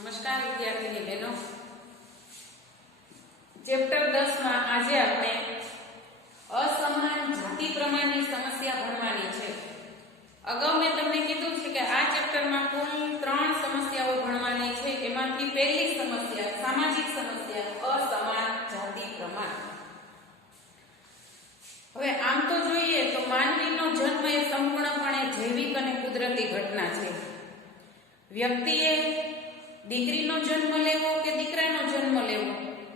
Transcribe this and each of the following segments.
નમસ્કાર વિદ્યાર્થીની બહેનો, ચેપ્ટર 10 માં આજે આપણે અસમાન જાતિ પ્રમાણની સમસ્યા ભણવાની છે. અગાઉ મેં તમને કીધું છે કે આ ચેપ્ટરમાં કુલ 3 સમસ્યાઓ ભણવાની છે. એમાંથી પહેલી સમસ્યા સામાજિક સમસ્યા અસમાન જાતિ પ્રમાણ. હવે આમ તો જોઈએ તો માનવીનો જન્મ એ સંપૂર્ણપણે જૈવિક અને કુદરતી ઘટના છે. વ્યક્તિએ દીકરીનો જન્મ લેવો કે દીકરાનો જન્મ લેવો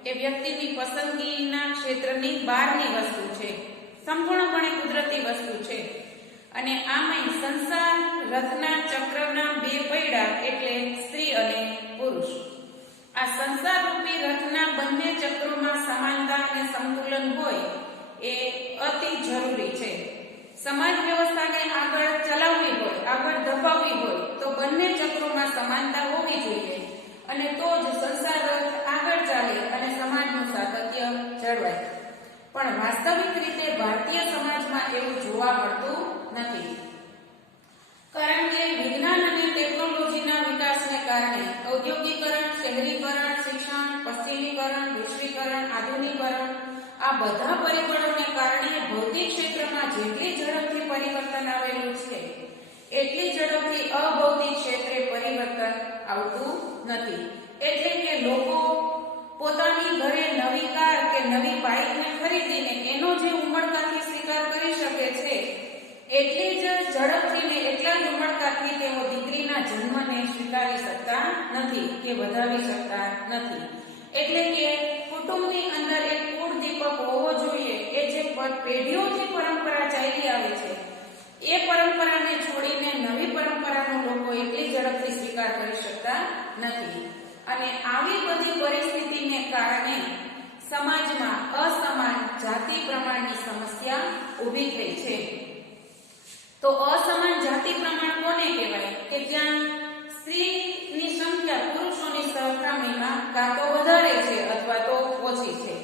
એ વ્યક્તિની પસંદગીના ક્ષેત્રની બહારની વસ્તુ છે, સંપૂર્ણપણે કુદરતી વસ્તુ છે. અને આમાંય સંસાર રથના ચક્રના બે પૈડા એટલે સ્ત્રી અને પુરુષ. આ સંસાર રૂપી રથના બંને ચક્રોમાં સમાનતા અને સંતુલન હોય એ અતિ જરૂરી છે. સમાજ વ્યવસ્થાને આગળ ચલાવવી હોય, આગળ ધપાવવી હોય તો બંને ચક્રોમાં સમાનતા હોવી જોઈએ અને તો જ સંસાર રથ આગળ ચાલે અને સમાજનું સાતત્ય જળવાય. પણ વાસ્તવિક રીતે ભારતીય સમાજમાં એવું જોવા મળતું નથી. કારણ કે વિજ્ઞાન અને ટેકનોલોજીના વિકાસને કારણે ઔદ્યોગિકરણ, શહેરીકરણ, શિક્ષણ, પશ્ચિમીકરણ, વૈશ્વિકરણ, આધુનિકરણ આ બધા પરિબળોને કારણે ભૌતિક ક્ષેત્રમાં જેટલી ઝડપથી પરિવર્તન આવેલું છે એટલી ઝડપથી અભૌતિક ક્ષેત્રે પરિવર્તન આવતું નથી. એટલે કે લોકો પોતાની ઘરે નવી કાર કે નવી બાઇકને ખરીદીને એનો જે ઉમળકાથી સ્વીકાર કરી શકે છે એટલી જ ઝડપથી ને એટલા જ ઉમળકાથી તેઓ દીકરીના જન્મને સ્વીકારી શકતા નથી કે વધાવી શકતા નથી. એટલે કે કુટુંબની અંદર એક કુળદીપક હોવો જોઈએ. એ જે પેઢીઓથી પરંપરા ચાલી આવે છે એ પરંપરાને છોડીને નવી પરંપરાનો લોકો એટલી ઝડપથી સ્વીકાર કરી શકતા નથી. અને આવી બધી પરિસ્થિતિને કારણે સમાજમાં અસમાન જાતિ પ્રમાણની સમસ્યા ઊભી થઈ છે. તો અસમાન જાતિ પ્રમાણ કોને કહેવાય? કે જ્યાં સ્ત્રીની સંખ્યા પુરુષોની સરખામણીમાં કાં તો વધારે છે અથવા તો ઓછી છે.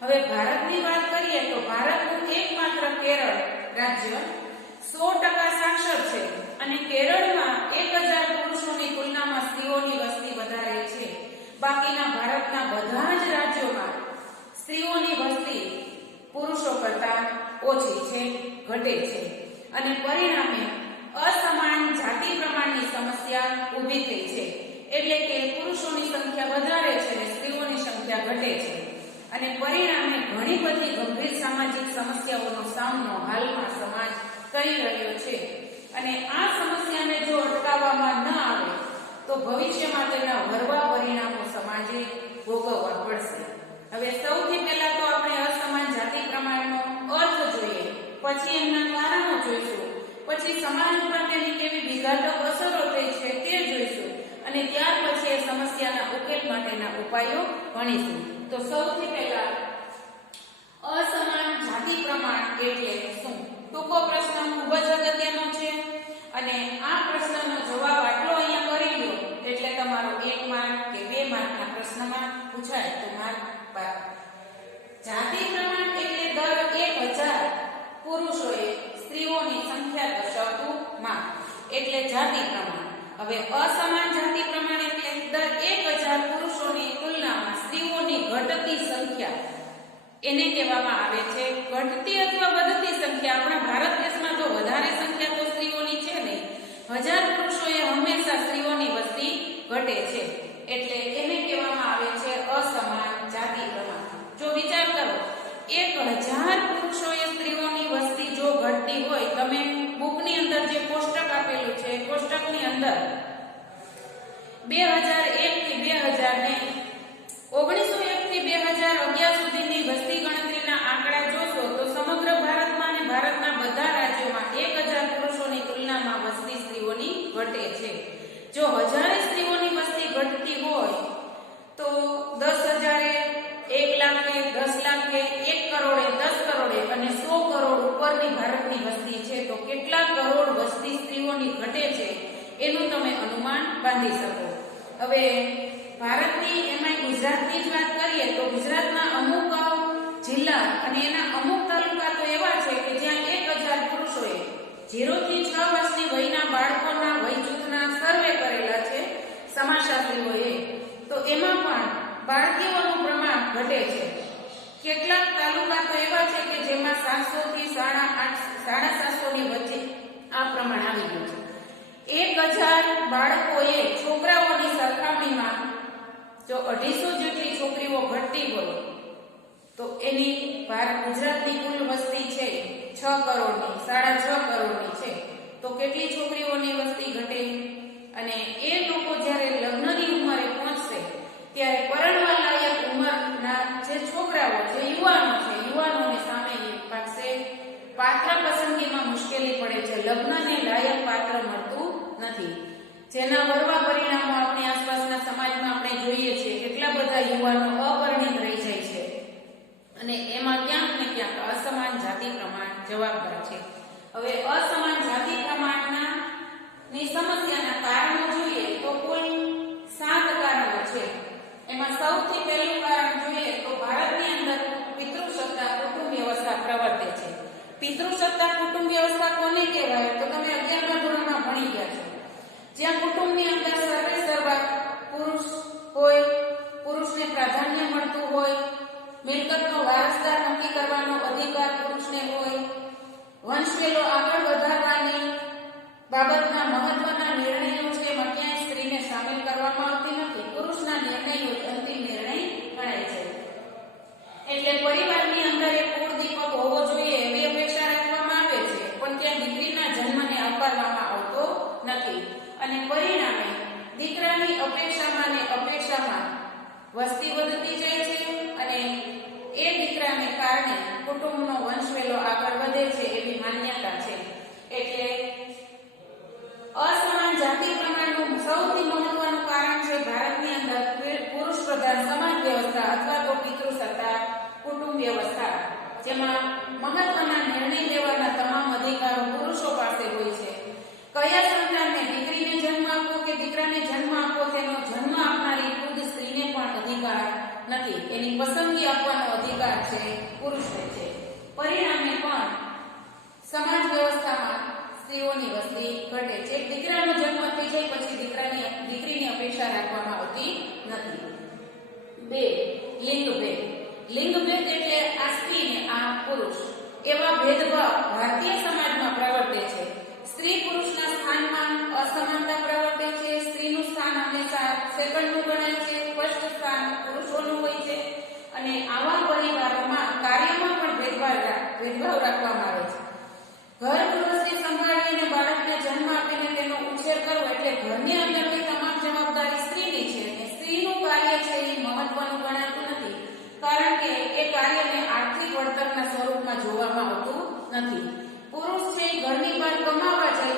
હવે ભારતની વાત કરીએ તો ભારતનું એકમાત્ર કેરળ રાજ્ય 100% સાક્ષર છે અને કેરળમાં 1000 પુરુષોની તુલનામાં સ્ત્રીઓની વસ્તી વધારે છે. બાકીના ભારતના બધા જ રાજ્યોમાં સ્ત્રીઓની વસ્તી પુરુષો કરતા ઓછી છે, ઘટે છે. અને પરિણામે અસમાન જાતિ પ્રમાણની સમસ્યા ઊભી થઈ છે. એટલે કે પુરુષોની સંખ્યા વધારે છે અને સ્ત્રીઓની સંખ્યા ઘટે છે. અને પરિણામે ઘણી બધી ગંભીર સામાજિક સમસ્યાઓનો સામનો હાલમાં સમાજ કરી રહ્યો છે. અને આ સમસ્યાને જો અટકાવવામાં ન આવે તો ભવિષ્યમાં તેના વરવા પરિણામો સમાજે ભોગવવા પડશે. હવે સૌથી પહેલા તો આપણે અસમાન જાતિ પ્રમાણનો અર્થ જોઈએ, પછી એમના કારણો જોઈશું, પછી સમાજ પર તેની કેવી વિઘાતક અસરો થઈ છે તે જોઈશું અને ત્યાર પછી એ સમસ્યાના ઉકેલ માટેના ઉપાયો ભણીશું. તો સૌથી પહેલા અસમાન જાતિ પ્રમાણ એટલે શું? ટૂંકો પ્રશ્ન ખૂબ જ અગત્યનો છે અને આ પ્રશ્નનો જવાબ આટલો અહીંયા કરી લો એટલે તમારો 1 માર્ક કે 2 માર્કના પ્રશ્નમાં પૂછાય તો માર્ક પાક. જાતિ પ્રમાણ એટલે દર 1000 પુરુષોએ સ્ત્રીઓની સંખ્યા દર્શાવતું માપ એટલે જાતિ પ્રમાણ. હવે અસમાન જાતિ પ્રમાણ એટલે દર 1000 પુરુષોની તુલનામાં સ્ત્રીઓની ઘટતી સંખ્યા, એને કહેવામાં આવે છે ઘટતી અથવા વધતી સંખ્યા. આપણા ભારત દેશમાં તો વધારે સંખ્યા તો સ્ત્રીઓની છે ને, 1000 પુરુષોએ હંમેશા સ્ત્રીઓની વસ્તી ઘટે છે એટલે એને કહેવામાં આવે છે અસમાન જાતિ પ્રમાણ. જો વિચાર કરો 1000 પુરુષોએ સ્ત્રીઓની વસ્તી જો ઘટતી હોય, તમે બુકની અંદર જે કોષ્ટક આપેલું છે કોષ્ટકની અંદર 2001 થી 2000 ને 1901 થી 2011 સુધીની વસ્તી ગણતરીના આંકડા જોશો તો સમગ્ર ભારતમાં અને ભારતના બધા રાજ્યોમાં 1000 પુરુષોની તુલનામાં વસ્તી સ્ત્રીઓની ઘટે છે. જો 1000 સ્ત્રીઓની વસ્તી ઘટતી હોય તો 10,000 1 લાખ 10 લાખ 1 કરોડ 10 કરોડ અને 100 કરોડ ઉપરની ભારતની વસ્તી છે તો કેટલા કરોડ વસ્તી સ્ત્રીઓની ઘટે છે એનું તમે અનુમાન બાંધી શકો. હવે ભારતની એમાં ગુજરાતની જ વાત કરીએ તો ગુજરાતના અમુક જિલ્લા અને એના અમુક તાલુકા તો એવા છે કે જ્યાં 1000 પુરુષોએ 0 થી 6 વર્ષની વયના બાળકોના વય જૂથના સર્વે કરેલા છે સમાજશાસ્ત્રીઓએ બાળકીઓનું પ્રમાણ ઘટે છે. કેટલાક તાલુકા તો એવા છે કે જેમાં 700 થી 750 ની વચ્ચે આ પ્રમાણ આવી ગયું છે. 1000 બાળકોએ છોકરાઓની સરખામણીમાં જો 250 જેટલી છોકરીઓ ઘટતી હોય તો એની ગુજરાતની કુલ વસ્તી છે 6 કરોડની 6.5 કરોડની છે, તો કેટલી છોકરીઓની વસ્તી ઘટે? અને એ લોકો જ્યારે લગ્નની ઉંમરે પહોંચશે ત્યારે પરણવા લાયક ઉંમરના જે છોકરાઓ જે યુવાનો છે, યુવાનોને સામે પાસે પાત્ર પસંદગીમાં મુશ્કેલી પડે છે. લગ્નને લાયક પાત્ર મળતું નથી. જેના વરવા પરિણામો આપણી આસપાસના સમાજમાં આપણે જોઈએ છીએ. કેટલા બધા યુવાનો અપરિણિત રહી જાય છે અને એમાં ક્યાંક ને ક્યાંક અસમાન જાતિ પ્રમાણ જવાબદાર છે. હવે અસમાન જાતિ પ્રમાણના ની સમસ્યાના કારણો જોઈએ તો કુલ 7 કારણો છે. એમાં સૌથી પહેલું કારણ જોઈએ તો ભારતની અંદર પિતૃસત્તા કુટુંબ વ્યવસ્થા પ્રવર્તે છે. પિતૃસત્તા કુટુંબ વ્યવસ્થા કોને કહેવાય તો તમે 11મા ધોરણમાં ભણી ગયા છો. જ્યાં કુટુંબની અંદર સર્વે સર્વા પુરુષ હોય, પુરુષને પ્રાધાન્ય મળતું હોય, મિલકતનો વારસદાર નક્કી કરવાનો અધિકાર પુરુષને હોય, વંશવેલો આગળ વધારવાની બાબતના મહત્વના નિર્ણયો છે એમાં ક્યાંય સ્ત્રીને સામેલ કરવામાં આવતી નથી. પુરુષના નિર્ણયો અંતિમ નિર્ણય ગણાય છે. એટલે પરિવારની અંદર એક કુળદીપક હોવો જોઈએ એવી અપેક્ષા રાખવામાં આવે છે, પણ ત્યાં દીકરીના જન્મને આવકારવામાં આવતો નથી અને પરિણામે દીકરાની અપેક્ષામાં વસ્તી વધતી જાય છે અને એ દીકરાને કારણે કુટુંબનો વંશવેલો આગળ વધે છે એવી માન્યતા છે. એટલે અસમાન જાતિ પ્રમાણનું સૌથી મહત્વનું કારણ છે ભારતની અંદર પુરુષ પ્રધાન સમાજ વ્યવસ્થા અથવા તો પિતૃસત્તા કુટુંબ વ્યવસ્થા, જેમાં મહત્વના નિર્ણય લેવાના તમામ અધિકારો પુરુષો પાસે હોય છે. કયા સંતાનને દીકરીને જન્મ આપવો કે દીકરાને જન્મ આપવો તેનો જન્મ આપનારી ખુદ સ્ત્રીને પણ અધિકાર નથી. એની પસંદગી આપવાનો અધિકાર છે પુરુષને છે. પરિણામે પણ સમાજ વ્યવસ્થામાં સ્ત્રીઓની વસ્તી ઘટે છે. દીકરાનો જન્મ થઈ જાય પછી દીકરીની અપેક્ષા રાખવામાં આવતી નથી. 2. લિંગભેદ. લિંગભેદ એટલે આ સ્ત્રી ને આ પુરુષ એવા ભેદભાવ ભારતીય સમાજમાં પ્રવર્તે છે. સ્ત્રી પુરુષના સ્થાનમાં અસમાનતા પ્રવર્તે છે. સ્ત્રીનું સ્થાન હંમેશા સેકન્ડનું ગણાય છે, ફર્સ્ટ સ્થાન પુરુષોનું હોય છે અને આવા પરિવારોમાં કાર્યમાં પણ ભેદભાવ રાખવામાં આવે છે. ઘર ગૃહસ્થી સંભાળી અને બાળકને જન્મ આપીને તેનો ઉછેર કરવો એટલે ઘરની અંદરની તમામ જવાબદારી સ્ત્રીની છે અને સ્ત્રીનું કાર્ય છે એ મહત્વનું ગણાતું નથી, કારણ કે એ કાર્યને આર્થિક વળતરના સ્વરૂપમાં જોવામાં આવતું નથી. પુરુષ છે ઘરની બહાર કમાવા જાય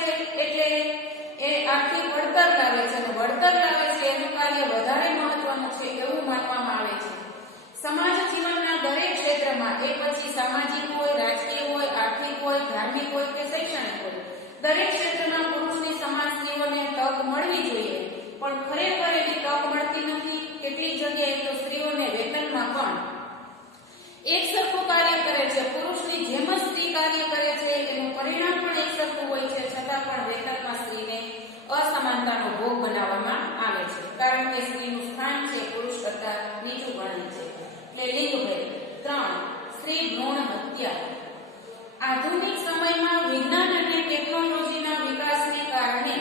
છે એટલે એ આર્થિક વળતર લાવે છે અને વળતર લાવે છે એનું કાર્ય વધારે મહત્વનું છે એવું માનવામાં આવે છે. સમાજ જીવનના દરેક ક્ષેત્રમાં, એ પછી સામાજિક હોય, રાજકીય હોય, આર્થિક હોય, ધાર્મિક હોય કે શૈક્ષણિક હોય, દરેક ક્ષેત્રમાં પુરુષની સમાન સ્ત્રીઓને તક મળવી જોઈએ, પણ ખરેખર એવી તક મળતી નથી. કેટલીક જગ્યાએ તો સ્ત્રીઓને વેતનમાં પણ એક સરખું કાર્ય કરે છે, પુરુષની જેમ જ સ્ત્રી કાર્ય કરે છે, એનું પરિણામ પણ એક સરખું હોય છે, છતાં પણ વેતનમાં સ્ત્રીને અસમાનતાનો ભોગ બનાવવામાં આવે છે, કારણ કે સ્ત્રીનું સ્થાન છે પુરુષ કરતા નીચું ગણાય છે. એટલે લિંગભેદ. 3. સ્ત્રી ભ્રૂણ હત્યા. આધુનિક સમયમાં વિજ્ઞાન અને ટેકનોલોજીના વિકાસને કારણે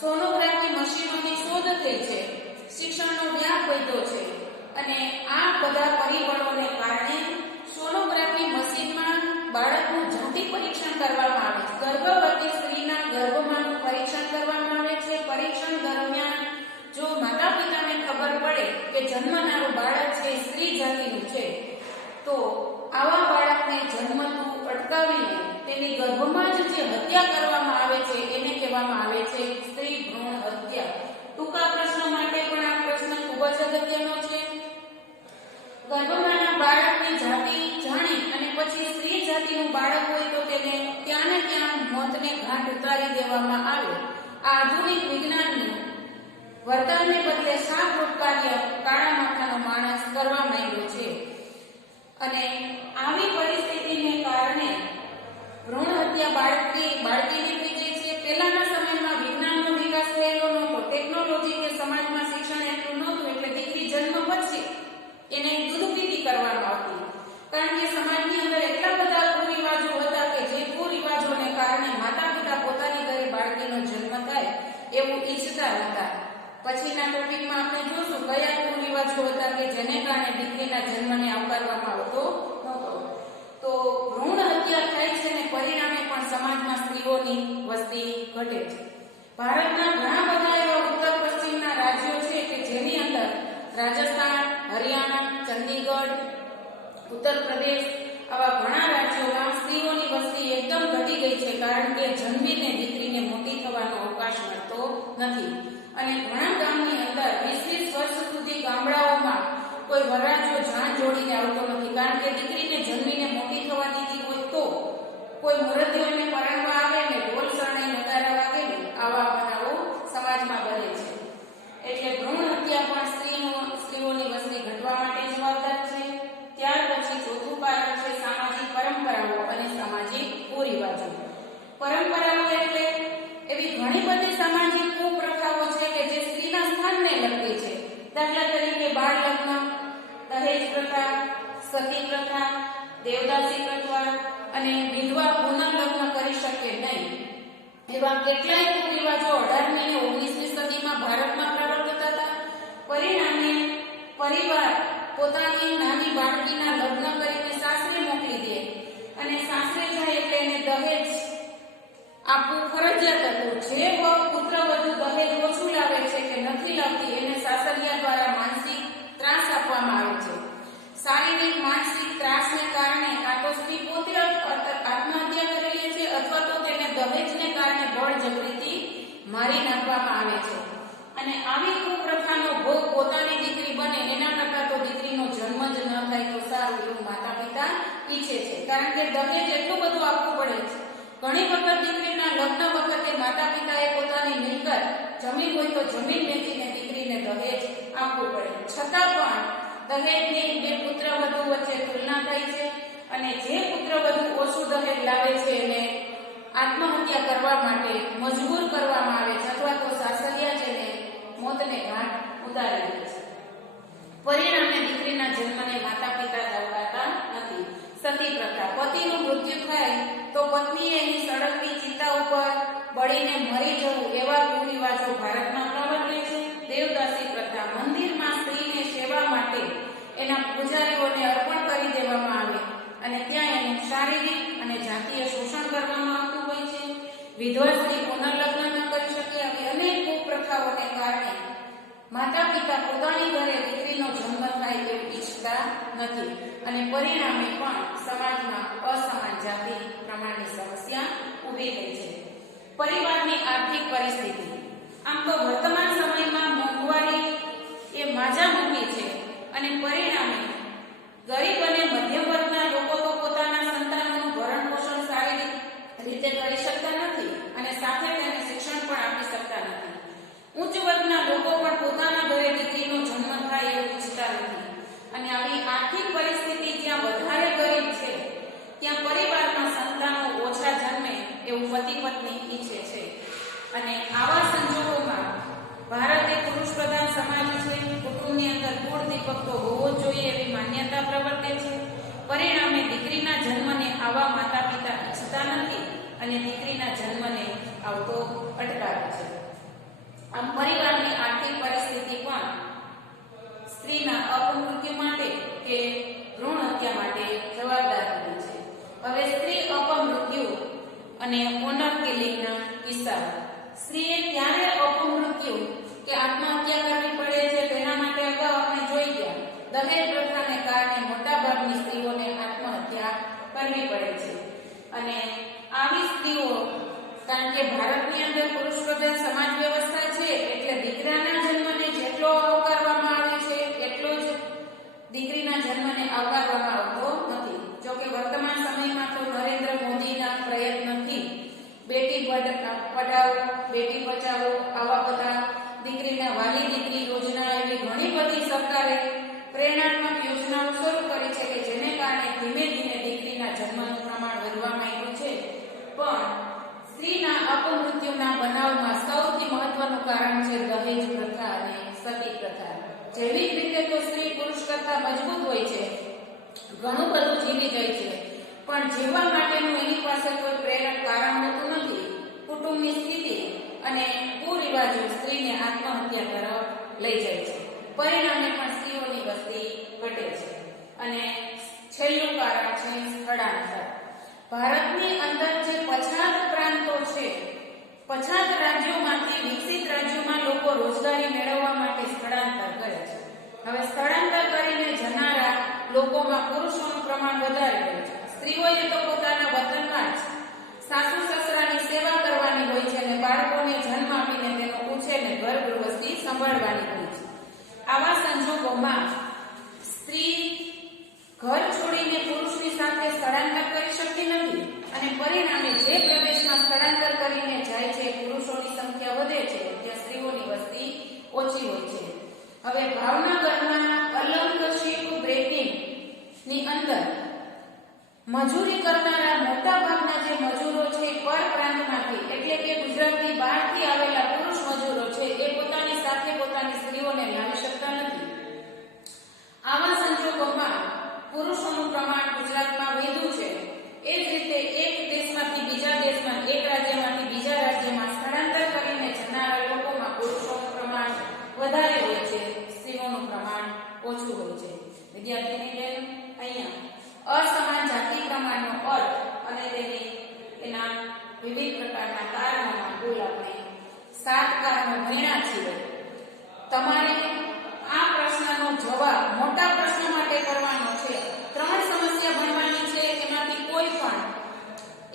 સોનોગ્રાફી મશીનોની શોધ થઈ છે, શિક્ષણનો વ્યાપ વધ્યો છે અને આ બધા પરિબળોને કારણે સોનોગ્રાફી મશીનમાં બાળકનું જાતિ પરીક્ષણ કરવામાં આવે છે. ગર્ભવતી સ્ત્રીના ગર્ભમાંનું પરીક્ષણ કરવામાં આવે છે. પરીક્ષણ દરમિયાન જો માતા પિતાને ખબર પડે કે જન્મનારું બાળક છે સ્ત્રી જાતિનું છે તો આવા બાળકને જન્મતું અટકાવીને તેની ગર્ભમાં જ જે હત્યા કરવામાં આવે છે એને કહેવામાં આવે છે સ્ત્રી ભ્રૂણ હત્યા. ટૂંકા પ્રશ્ન માટે પણ આ પ્રશ્ન ખૂબ જ અગત્યનો છે. ગર્ભમાંના બાળકની જાતિ જાણી અને પછી સ્ત્રી જાતિનું બાળક હોય તો તેને ત્યાં ને ત્યાં મોતને ઘાટ ઉતારી દેવામાં આવે. આ આધુનિક વિજ્ઞાનનું વર્તનને બદલે શાપરૂપ કાર્ય કાળા માથાનો માણસ કરવા માંડ્યો છે અને આવી પરિસ્થિતિને કારણે ભ્રૂણ હત્યા બાળકીની થઈ જાય છે. પહેલાના સમયમાં વિજ્ઞાનનો વિકાસ થયેલો નહોતો, ટેકનોલોજી કે સમાજમાં ઈચ્છતા હતા. પછીના ટોપિકમાં આપણે જોશું કયા કુરિવાજો હતા કે જેને કારણે દીકરીના જન્મને આવકારવામાં આવતો નહોતો. તો ભ્રૂણ હત્યા થાય છે અને પરિણામે પણ સમાજમાં સ્ત્રીઓની વસ્તી ઘટે છે. ભારતના ઘણા બધા એવા ઉત્તર પશ્ચિમના રાજ્યો છે કે જેની અંદર રાજસ્થાન, હરિયાણા, ચંદીગઢ, ઉત્તર પ્રદેશ આવા ઘણા રાજ્યોમાં સ્ત્રીઓની વસ્તી એકદમ ઘટી ગઈ છે, કારણ કે જન્મીને દીકરીને મોટી થવાનો અવકાશ મળતો નથી. અને ઘણા ગામની અંદર 20-20 વર્ષ સુધી ગામડાઓમાં કોઈ વરરાજો જાન જોડીને આવતો નથી, કારણ કે દીકરીને જન્મીને મોટી થવા દીધી હોય તો કોઈ મુરતીઓને પરણવા આવે ને ઢોલ શરણાઈ નગારા વાગે ને આવા બનાવો સમાજમાં બને છે. એટલે ભ્રૂણ હત્યા પણ સ્ત્રીઓની વસ્તી ઘટવા માટે જવાબદાર છે. ત્યાર પછી ચોથું કારણ છે સામાજિક પરંપરાઓ અને સામાજિક કુરિવાજો. પરંપરાઓ એટલે એવી ઘણી બધી સામાજિક કુપ્રથાઓ છે કે જે સ્ત્રીના સ્થાનને લગતી છે. દાખલા તરીકે બાળ લગ્ન, દહેજ પ્રથા, સતી પ્રથા, દેવદાસી પ્રથા અને વિધવા પુનર્લગ્ન કરી શકે નહીં એવા કેટલાય કુરિવાજો 18મી અને 19મી સદીમાં ભારતમાં પ્રવર્તતા હતા. પરિણામે પરિવાર પોતાની નાની બાળકીના લગ્ન કરીને સાસરે મોકલી દે અને સાસરે જાય એટલે એને દહેજ આપવું ફરજિયાત હતું. જે પુત્રવધુ દહેજ ઓછું લાવે છે કે નથી લાવતી એને સાસરિયા દ્વારા માનસિક ત્રાસ આપવામાં આવે છે. શારીરિક માનસિક ત્રાસને કારણે આ તો સ્ત્રી પોતે આત્મહત્યા કરી લે છે અથવા તો તેને દહેજને કારણે બળજબરીથી મારી નાખવામાં આવે છે. અને આવી કુપ્રથાનો ભોગ પોતાની દીકરી બને એના કરતા તો દીકરીનો જન્મ જ ન થાય તો સારું એવું માતા પિતા ઈચ્છે છે, કારણ કે દહેજ એટલું બધું આપવું પડે છે. ઘણી વખત દીકરીના લગ્ન વખતે માતા પિતાએ પોતાની મિલકત જમીન હોય તો જમીન વેચીને દીકરીને દહેજ આપવું પડે. છતાં પણ દહેજની બે પુત્રવધુ વચ્ચે તુલના થાય છે અને જે પુત્રવધુ ઓછું દહેજ લાવે છે એને આત્મહત્યા કરવા માટે મજબૂર કરવામાં આવે છે અથવા તો સાસરિયા છે ને મોતને ઘાટ ઉતારી દે છે. પરિણામે દીકરીના જન્મને માતા પિતા આવકારતા નથી. સતી પ્રથા. પતિનું મૃત્યુ થાય તો પત્નીએ એની સળગતી ચિતા ઉપર બળીને મરી જવું એવા કુરિવાજો ભારતમાં પ્રવર્તે છે. દેવદાસી પ્રથા. મંદિરમાં સ્ત્રીને સેવા માટે એના પૂજારીઓને અર્પણ કરી દેવામાં આવે અને ત્યાં એનું શારીરિક અને જાતીય શોષણ કરવામાં આવતું હોય છે. વિધવા સ્ત્રી પુનર્લગ્ન ન કરી શકે. આવી અનેક કુપ્રથાઓને કારણે માતા પિતા પોતાની ઘરે દીકરીનો જન્મ થાય એવું ઈચ્છતા નથી અને પરિણામે પણ સમાજમાં અસમાન જાતિ પ્રમાણની સમસ્યા ઊભી થઈ છે. પરિવારની આર્થિક પરિસ્થિતિ. આમ તો વર્તમાન સમયમાં મોંઘવારી એ માજા મૂકી છે અને પરિણામે ગરીબ અને મધ્યમ વર્ગના લોકો તો પોતાના સંતાનોનું ભરણ પોષણ સારી રીતે કરી શકતા નથી અને સાથે તેને શિક્ષણ પણ આપી શકતા નથી. ઉચ્ચ વર્ગના લોકો પણ પોતાના ઘરે દીકરીનો જન્મ થાય એવું ઈચ્છતા નથી અને આવી આર્થિક પરિસ્થિતિ જ્યાં વધારે ગરીબ છે ત્યાં પરિવારમાં સંતાનો ઓછા જન્મે એવું પતિ પત્ની ઈચ્છે છે. અને આવા સંજોગોમાં ભારત એક પુરુષ પ્રધાન સમાજ છે. કુટુંબની અંદર કુળ દીપક તો હોવો જ જોઈએ એવી માન્યતા પ્રવર્તે છે. પરિણામે દીકરીના જન્મને આવા માતા પિતા ઈચ્છતા નથી અને દીકરીના જન્મને આવતો અટકાવે છે. આમ પરિવારની આર્થિક પરિસ્થિતિ પણ સ્ત્રીના અપમૃત્યુ માટે કે ભ્રૂણ હત્યા માટે જવાબદાર બને છે. હવે સ્ત્રી અપમૃત્યુ અને ઓનર કિલિંગના કિસ્સા. સ્ત્રીએ ક્યારે અપમૃત્યુ કે આત્મહત્યા કરવી પડે છે તેના માટે અગાઉ આપણે જોઈ ગયા. દહેજ પ્રથાને કારણે મોટાભાગની સ્ત્રીઓને આત્મહત્યા કરવી પડે છે અને આવી સ્ત્રીઓ, કારણ કે ભારતની અંદર પુરુષ પ્રધાન સમાજ વ્યવસ્થા છે એટલે દીકરાના જન્મને જેટલો આવકારવામાં આવે છે એટલો જ દીકરીના જન્મને આવકારવામાં આવતો નથી. જોકે વર્તમાન સમયમાં તો નરેન્દ્ર મોદીના પ્રયત્નથી બેટી પઢાઓ, બેટી બચાવો આવા બધા દીકરીના વાલી દીકરી યોજના એવી ઘણી બધી સરકારે પ્રેરણાત્મક યોજનાઓ શરૂ કરી છે કે જેને કારણે ધીમે ધીમે દીકરીના જન્મનું પ્રમાણ વધવા માંડ્યું છે. પણ સ્ત્રીના અપમૃત્યુના બનાવમાં સૌથી મહત્વનું કારણ છે દહેજ પ્રથા અને સતી પ્રથા. જેવી રીતે તો સ્ત્રી પુરુષ કરતા મજબૂત હોય છે, ઘણું બધું જીવી જાય છે, પણ જીવવા માટેનું એની પાસે કોઈ પ્રેરક કારણ હોતું નથી. કુટુંબની સ્થિતિ અને કુરિવાજ રિવાજો સ્ત્રીને આત્મહત્યા તરફ લઈ જાય છે. પરિણામે પણ સ્ત્રીઓની વસ્તી ઘટે છે. અને છેલ્લું કારણ છે સ્થળાંતર. ભારતની અંદર જે પછાત પ્રાંતો છે, પછાત રાજ્યોમાંથી વિકસિત રાજ્યોમાં લોકો રોજગારી મેળવવા માટે સ્થળાંતર કરે છે. હવે સ્થળાંતર કરીને જનારા લોકોમાં પુરુષોનું પ્રમાણ વધારે હોય છે. સ્ત્રીઓએ તો પોતાના વતનમાં જ સાસુ સસરાની સેવા કરવાની હોય છે અને બાળકોને જન્મ આપીને તેનો ઉછેર અને ઘર ગૃહસ્થી સંભાળવાની હોય છે. આવા સંજોગોમાં સ્ત્રી ઘર છોડીને પુરુષની સાથે સ્થળાંતર કરી શકતી નથી અને પરિણામે જે પ્રદેશમાં સ્થળાંતર કરીને જાય છે પુરુષોની સંખ્યા વધે છે, ત્યાં સ્ત્રીઓની વસ્તી ઓછી હોય છે. હવે ભાવનગરના અલંગ શિપ બ્રેકિંગ ની અંદર મજૂરી કરનારા મોટા ભાગના જે મજૂરો છે પર પ્રાંતમાંથી એટલે કે ગુજરાતની બહારથી આવેલા પુરુષ મજૂરો છે એ પોતાની સાથે પોતાની સ્ત્રીઓને લાવી શકતા નથી. આવા સંજોગોમાં પુરુષોનું પ્રમાણ ગુજરાતમાં વધ્યું છે. એ જ રીતે એક દેશમાંથી બીજા દેશમાં, એક રાજ્યમાંથી બીજા રાજ્યમાં સ્થળાંતર કરીને જનારા લોકોમાં પુરુષોનું પ્રમાણ વધારે હોય છે, સ્ત્રીઓનું પ્રમાણ ઓછું હોય છે. વિદ્યાર્થીની બેન, અહીંયા અસમાન જાતિ પ્રમાણનો અર્થ અને એના વિવિધ પ્રકારના કારણોમાં કુલ આપણે 7 કારણો ભણ્યા છીએ. તમારે આ પ્રશ્નનો જવાબ મોટા પ્રશ્ન માટે કરવાનો છે. 3 સમસ્યા ભણવાની છે, એમાંથી કોઈ પણ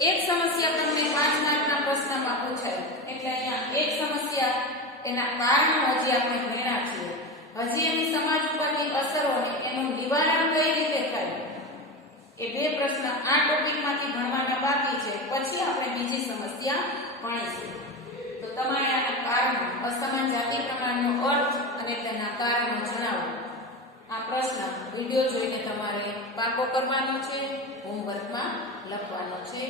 એક સમસ્યા તમને 5 માર્કના પ્રશ્નમાં પૂછાય. એટલે અહીંયા એક સમસ્યા એના કારણો હજી આપણે ભણ્યા છીએ. હજી એની સમાજ ઉપરની અસરો અને એનું નિવારણ કઈ રીતે થાય એ 2 પ્રશ્ન આ ટોપિકમાંથી ભણવાના બાકી છે. પછી આપણે બીજી સમસ્યા ભણીશું. તો તમારે આના કારણો, અસમાન જાતિ પ્રમાણનો અર્થ અને તેના કારણો જણાવો. આ પ્રશ્ન વિડિયો જોઈને તમારે પાકો કરવાનો છે, હોમવર્કમાં લખવાનો છે.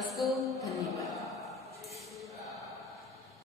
અસ્તુ, ધન્યવાદ.